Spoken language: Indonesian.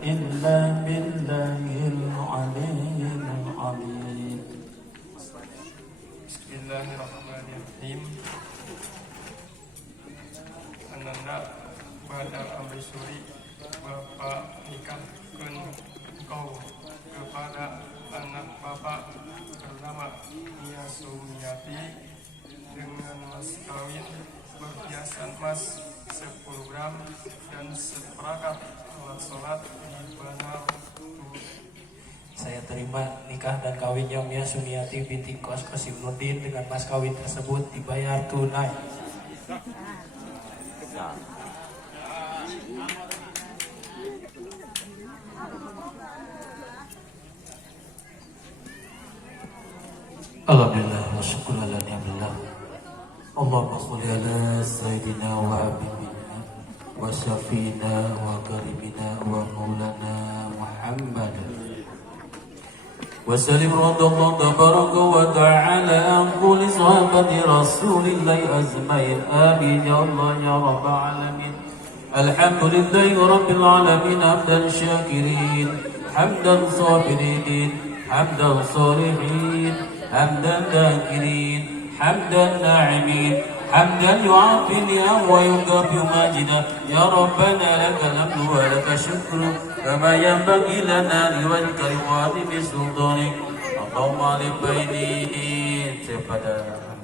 إلا بالله العلي العظيم. Bismillahirrahmanirrahim. Ananda pada ambisuri Bapak nikahkan engkau kepada anak Bapak bernama Nia Sumiati dengan mas kawin berhiasan emas 10 gram dan seperangkat alat sholat di benar. Saya terima nikah dan kawinnya Mia Sumiati binti Kos Kosimuddin dengan mas kawin tersebut dibayar tunai. Alhamdulillah wa syukur ala ni'amillah. Allahumma sholli ala sayyidina wa habibina wa syafina wa karimina wa maulana Muhammad wa sallim radallahu tabaraka wa ta'ala an kulli sahabati rasulillahi azmain. Amin ya Allah ya rabbal alamin. Alhamdulillahi rabbil alamin. Hamdan syakirin, hamdan sabirin, hamdan salihin, hamdan dhakirin, hamdan na'imin, hamdan yu'afi ni'am wa yukafi majida. Ya Rabbana lakal hamdu wa lakal syukru kama yanbaghi lana liwajhika al-qadim bi sultanik. Allahumma li baini kepada